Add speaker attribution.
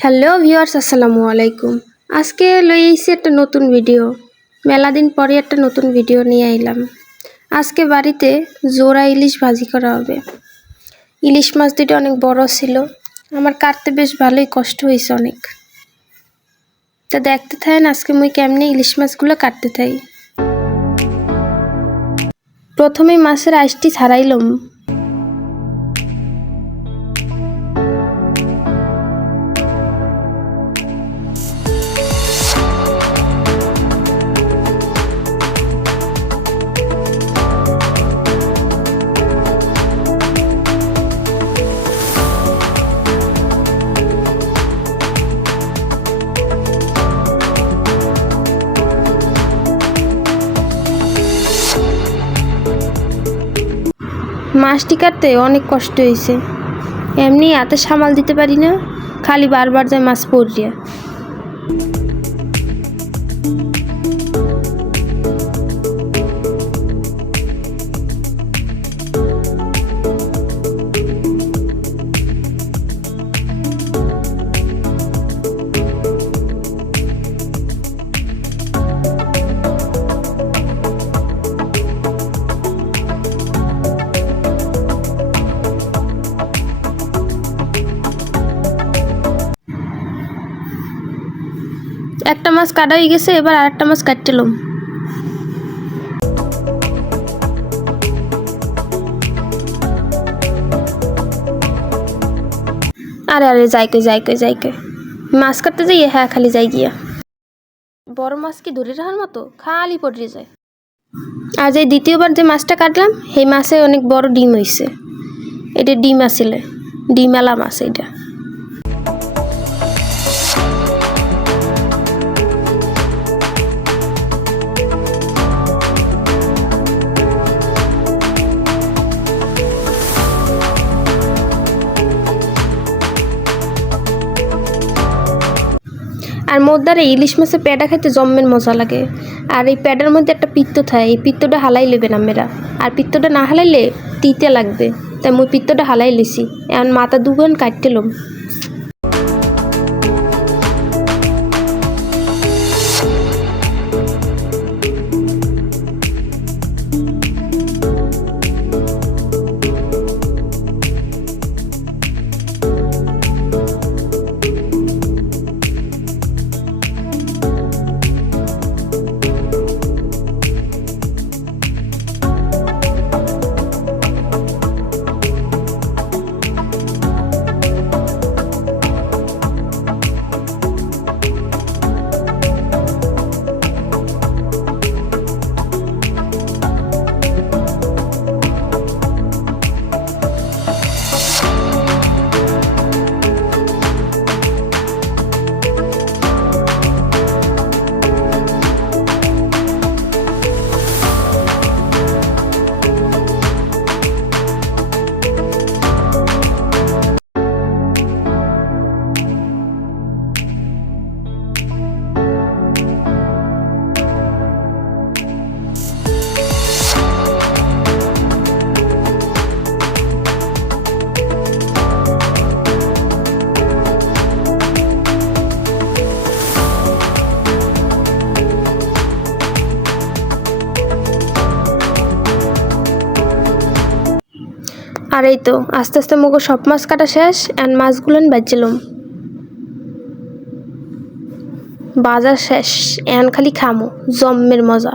Speaker 1: Hello viewers, আসসালামু আলাইকুম। আজকে লই একটা নতুন ভিডিও। মেলা দিন পরে একটা নতুন ভিডিও নিয়ে আইলাম আজকে বাড়িতে জোড়া ইলিশ ভাজি করা হবে। ইলিশ মাছ দুটো অনেক বড় ছিল। আমার কাটতে বেশ ভালোই কষ্ট হয়েছে অনেক। তা দেখতে থাকেন আজকে মুই কেমনে ইলিশ মাছগুলো কাটতে থাই। প্রথমে মাছের আইসটি ছাড়াইলাম মাছটি কাটতে অনেক কষ্ট হয়েছে। এমনি এত সামাল দিতে পারি না, খালি বারবার যায় মাছ পড়িয়া একটা মাছ কাটা হয়ে গেছে, এবার আরেকটা মাছ কাটছিলাম আরে আরে, যাই কই যাই কই যাই কই। মাছ কাটতে যাই হ্যাঁ খালি যাই গিয়া। বড় মাছ কি ধরে রাখার মতো? খালি পড়ে যায়। আর যে দ্বিতীয়বার যে মাছটা কাটলাম, সেই মাছে অনেক বড় ডিম হয়েছে এটা ডিম আসলে ডিমালা মাছ এটা আর মোদ্দারে ইলিশ মাছের প্যাডা খাইতে জম্মের মজা লাগে। আর এই প্যাডার মধ্যে একটা পিত্ত থাকে, এই পিত্তটা হালাই লেবে না মেয়েরা। আর পিত্তটা না হালাইলে তিতে লাগবে। তাই মুই পিত্তটা হালাই লিছি। এমন মাথা দুগুণ কাটতে কাটতেলাম আর এই তো, আস্তে আস্তে মুগো সব মাছ কাটা শেষ অ্যান্ড মাছগুলোন বাজছিলাম বাজার শেষ এন খালি খামো, জম্মের মজা।